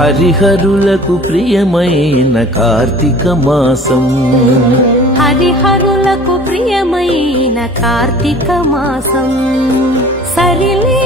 హరిహరులకు ప్రియమైన కార్తీక మాసం. హరిహరులకు ప్రియమైన కార్తీక మాసం. సరిలే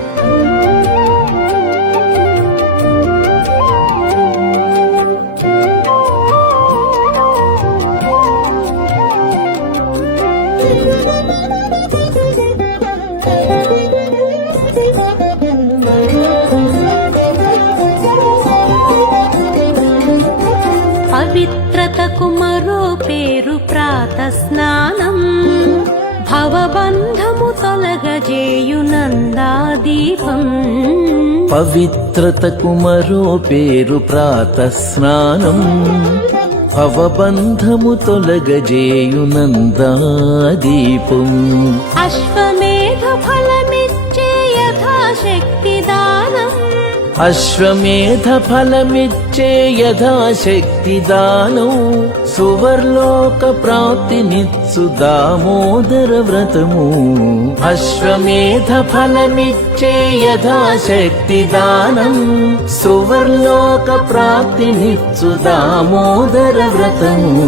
పవిత్రతకు మరో పేరు ప్రాత స్నానం. భవబంధము తొలగజేయునందాదీపం పవిత్రతకు మరో పేరు ప్రాత స్నానం. భవబంధము తొలగజేయునందాదీపం అశ్వమేధ శక్తిదానం అశ్వమేధ ఫలమిచ్చే యథాశక్తి దానం సువర్లోక ప్రాప్తినిత్సు దామోదర వ్రతము. అశ్వమేధ ఫలమిచ్చే యథాశక్తి దానం సువర్లోక ప్రాప్తినిత్సు దామోదర వ్రతము.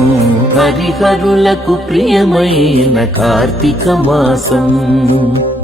హరిహరులకు ప్రియమైన కార్తీక మాసం.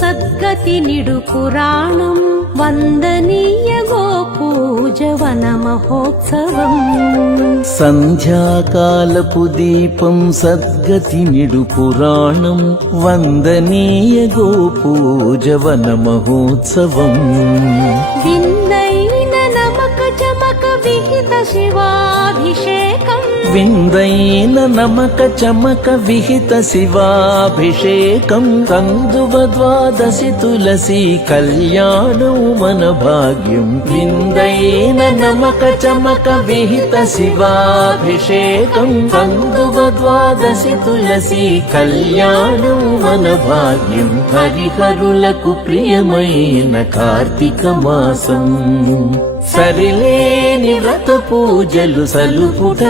సద్గతి నిడు పురాణం వందనీయ గోపూజవన మహోత్సవం. సంధ్యాకాలపు దీపం సద్గతి నిడు పురాణం వందనీయ గోపూజవన మహోత్సవం. విందైన నమక చమక విహిత శివాభిషేకం విందైన నమక చమక విహిత శివాభిషేకం కందువ ద్వాదశి తులసి కళ్యాణం మన భాగ్యం. విందైన నమక చమక విహిత శివాభిషేకం కందువ ద్వాదశి తులసి కళ్యాణం మన భాగ్యం. హరిహరులకు ప్రియమైన కార్తీక మాసం. సరిలే వ్రత పూజలు సలుపుటకవకాశం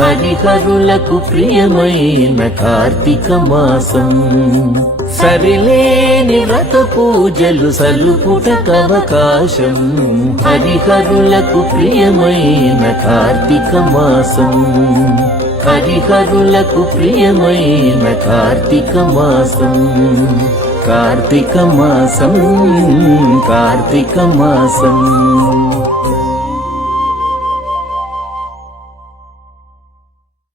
హరిహరులకు ప్రియమైన కార్తీక మాసం. సరిలేని వ్రత పూజలు సలుపుటకవకాశం హరిహరులకు ప్రియమైన కార్తీక మాసం. హరిహరులకు ప్రియమైన కార్తీక మాసం. కార్తీక మాసం కార్తీక మాసం.